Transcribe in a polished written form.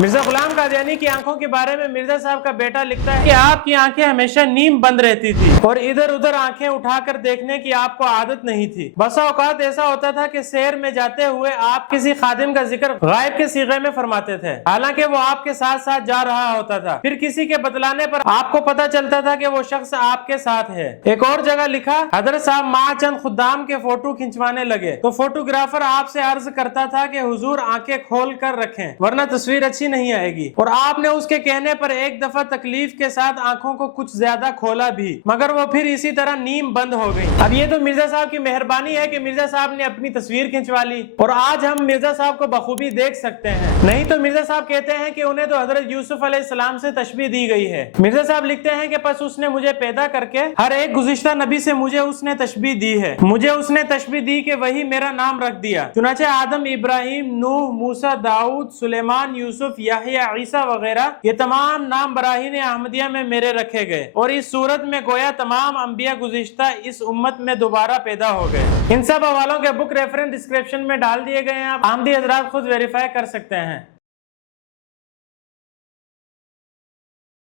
مرزا غلام قادیانی کی آنکھوں کے بارے میں مرزا صاحب کا بیٹا لکھتا ہے کہ آپ کی آنکھیں ہمیشہ نیم بند رہتی تھی اور ادھر ادھر آنکھیں اٹھا کر دیکھنے کی آپ کو عادت نہیں تھی۔ بسا اوقات ایسا ہوتا تھا کہ سیر میں جاتے ہوئے آپ کسی خادم کا ذکر غائب کے صیغے میں فرماتے تھے، حالانکہ وہ آپ کے ساتھ ساتھ جا رہا ہوتا تھا، پھر کسی کے بتلانے پر آپ کو پتہ چلتا تھا کہ وہ شخص آپ کے ساتھ ہے۔ ایک اور جگہ لکھا، حضرت صاحب ماں چند خدام کے فوٹو کھنچوانے لگے تو فوٹوگرافر آپ سے عرض کرتا تھا کہ حضور آنکھیں کھول کر رکھیں ورنہ تصویر اچھی نہیں آئے گی، اور آپ نے اس کے کہنے پر ایک دفعہ تکلیف کے ساتھ آنکھوں کو کچھ زیادہ کھولا بھی، مگر وہ پھر اسی طرح نیم بند ہو گئی۔ اب یہ تو مرزا صاحب کی مہربانی ہے کہ مرزا صاحب نے اپنی تصویر کھنچوا لی اور آج ہم مرزا صاحب کو بخوبی دیکھ سکتے ہیں، نہیں تو مرزا صاحب کہتے ہیں کہ انہیں تو حضرت یوسف علیہ السلام سے تشبیہ دی گئی ہے۔ مرزا صاحب لکھتے ہیں کہ پس اس نے مجھے پیدا کر کے ہر ایک گزشتہ نبی سے مجھے اس نے تشبیہ دی ہے، مجھے اس نے تشبیہ دی کہ وہی میرا نام رکھ دیا، چنانچہ آدم، ابراہیم، نوح، موسیٰ، داؤد، سلیمان، یوسف، یحییٰ، عیسیٰ وغیرہ یہ تمام نام براہین احمدیہ میں میرے رکھے گئے، اور اس صورت میں گویا تمام انبیاء گزشتہ اس امت میں دوبارہ پیدا ہو گئے۔ ان سب حوالوں کے بک ریفرنس ڈسکرپشن میں ڈال دیے گئے ہیں، آپ احمدی حضرات خود ویریفائی کر سکتے ہیں۔